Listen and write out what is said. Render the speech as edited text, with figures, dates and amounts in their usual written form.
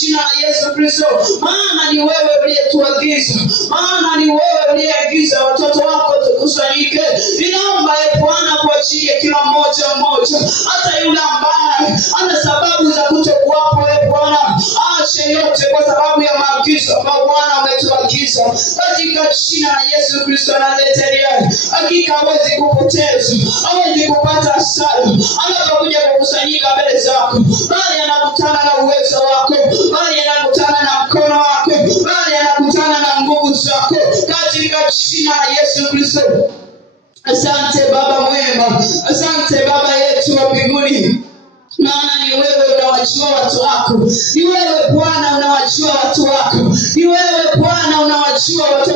jina la Yesu Kristo. Maana ni wewe uliyetuagiza, maana ni wewe uliyeagiza watoto wako tukusanyike. Ninaomba Bwana kwa ajili ya kila mmoja, hata yule ambaye ana sababu za kutokuwapo Bwana, aache yote kwa sababu ya maagizo ambayo Bwana umetuagiza, katika jina la Yesu Kristo Nazareti. Hakika hawezi kupoteza, hawezi kupata hasara anapokuja kukusanyika mbele zako, bali anakutana na uwezo wako, bali anakutana na mkono wako, bali anakutana na nguvu zako, katika jina la Yesu Kristo. Asante Baba mwema, asante Baba yetu wa mbinguni, maana ni wewe unawajua watu wako, ni wewe Bwana unawajua watu wako, ni wewe Bwana unawajua watu